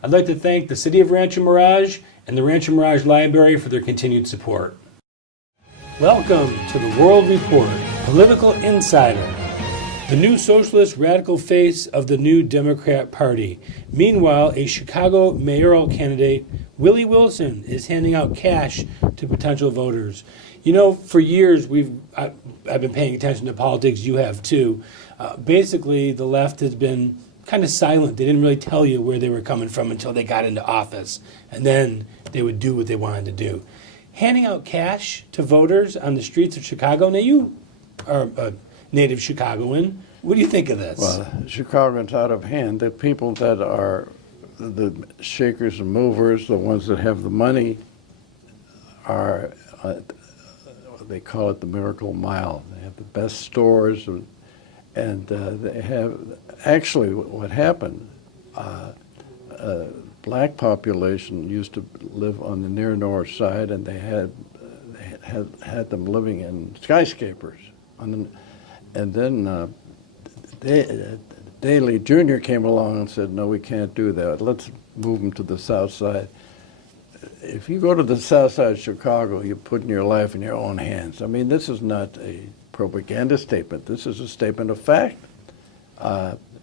I'd like to thank the City of Rancho Mirage and the Rancho Mirage Library for their continued support. Welcome to the World Report, Political Insider, the new socialist radical face of the new Democrat Party. Meanwhile, a Chicago mayoral candidate, Willie Wilson, is handing out cash to potential voters. You know, for years I've been paying attention to politics. You have too. Basically, the left has been kind of silent. They didn't really tell you where they were coming from until they got into office, and then they would do what they wanted to do. Handing out cash to voters on the streets of Chicago. Now, you are a native Chicagoan. What do you think of this? Well, Chicagoans out of hand. The people that are the shakers and movers, the ones that have the money, are, they call it the Miracle Mile. They have the best stores, and they have, actually what happened, black population used to live on the near north side, and they had them living in skyscrapers. And then Daley Jr. came along and said, no, we can't do that. Let's move them to the south side. If you go to the south side of Chicago, you're putting your life in your own hands. I mean, this is not a propaganda statement. This is a statement of fact.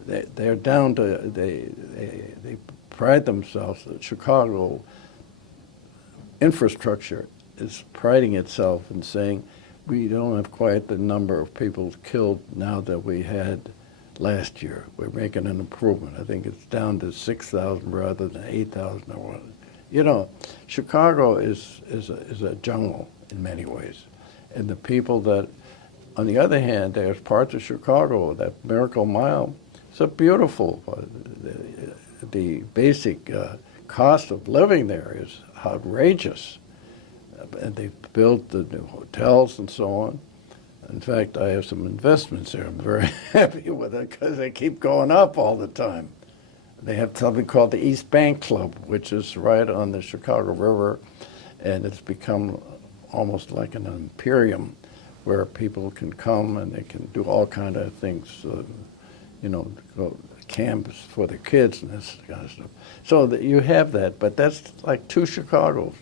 They're down to, they pride themselves. Chicago infrastructure is priding itself in saying, we don't have quite the number of people killed now that we had last year. We're making an improvement. I think it's down to 6,000 rather than 8,000 or what. You know, Chicago is a jungle in many ways. And the people that, on the other hand, there's parts of Chicago, that Miracle Mile, it's beautiful. The basic cost of living there is outrageous. And they've built the new hotels and so on. In fact, I have some investments there. I'm very happy with it because they keep going up all the time. They have something called the East Bank Club, which is right on the Chicago River, and it's become almost like an imperium where people can come and they can do all kind of things, you know, go camps for their kids and this kind of stuff. So that you have that, but that's like two Chicagos.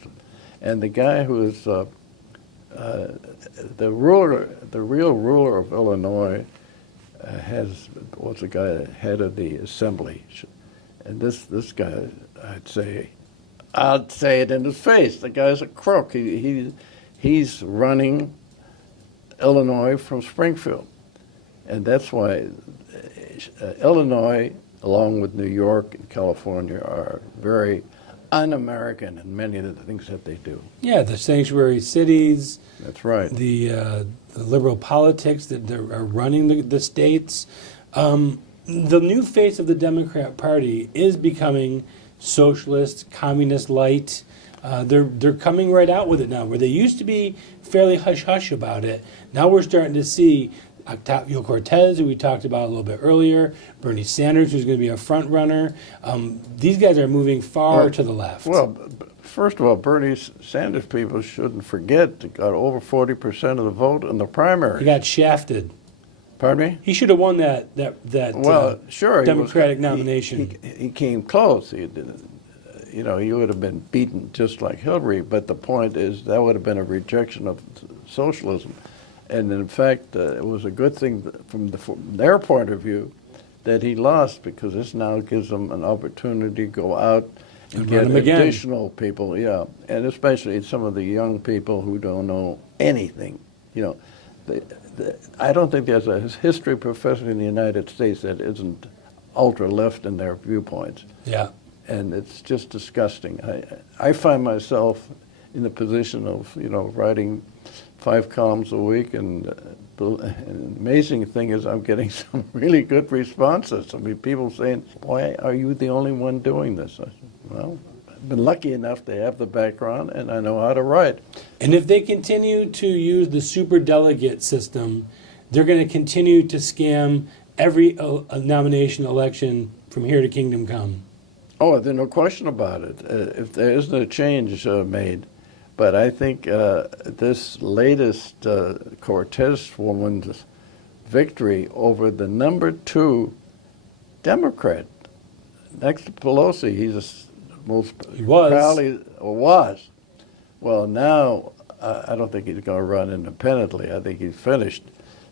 And the guy who is the real ruler of Illinois, was the guy head of the assembly, and this guy, I'd say it in his face. The guy's a crook. He's running Illinois from Springfield, and that's why Illinois, along with New York and California, are very un-American in many of the things that they do. Yeah, the sanctuary cities. That's right. The liberal politics that are running the states. The new face of the Democrat Party is becoming socialist, communist light. They're coming right out with it now, where they used to be fairly hush-hush about it. Now we're starting to see Octavio Cortez, who we talked about a little bit earlier, Bernie Sanders, who's going to be a front runner. These guys are moving far to the left. Well, first of all, Bernie Sanders people shouldn't forget he got over 40% of the vote in the primary. He got shafted. Pardon me? He should have won that well, sure, Democratic nomination. He came close. He didn't. You know, he would have been beaten just like Hillary, but the point is that would have been a rejection of socialism. And in fact, it was a good thing from their point of view that he lost, because this now gives them an opportunity to go out and get additional people, yeah, and especially some of the young people who don't know anything. You know, I don't think there's a history professor in the United States that isn't ultra-left in their viewpoints. Yeah. And it's just disgusting. I find myself in the position of, you know, writing 5 columns a week, and the amazing thing is I'm getting some really good responses. I mean, people saying, why are you the only one doing this? I said, well, I've been lucky enough to have the background, and I know how to write. And if they continue to use the superdelegate system, they're going to continue to scam every nomination election from here to kingdom come. Oh, there's no question about it. If there isn't a change made. But I think this latest Cortez woman's victory over the #2 Democrat next to Pelosi, he's the most He was. proudly or was. Well, now I don't think he's going to run independently. I think he's finished.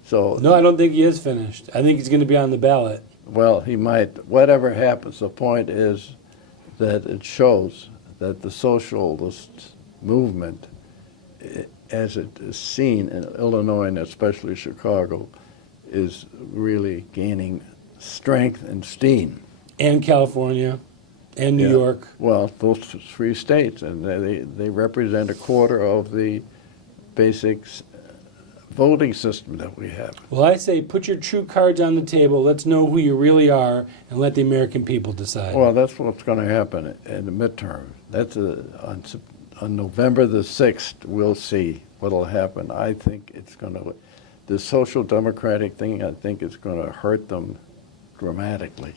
So No, I don't think he is finished. I think he's going to be on the ballot. well, he might. Whatever happens, the point is that it shows that the socialist movement, as it is seen in Illinois and especially Chicago, is really gaining strength and steam. And California, and New Yeah. York. Well, those three states, and they represent a quarter of the basic voting system that we have. Well, I say put your true cards on the table. Let's know who you really are, and let the American people decide. Well, that's what's going to happen in the midterm. That's on November the 6th, we'll see what'll happen. I think it's going to, the social democratic thing, I think it's going to hurt them dramatically.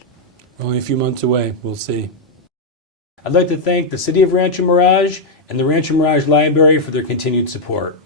We're only a few months away. We'll see. I'd like to thank the City of Rancho Mirage and the Rancho Mirage Library for their continued support.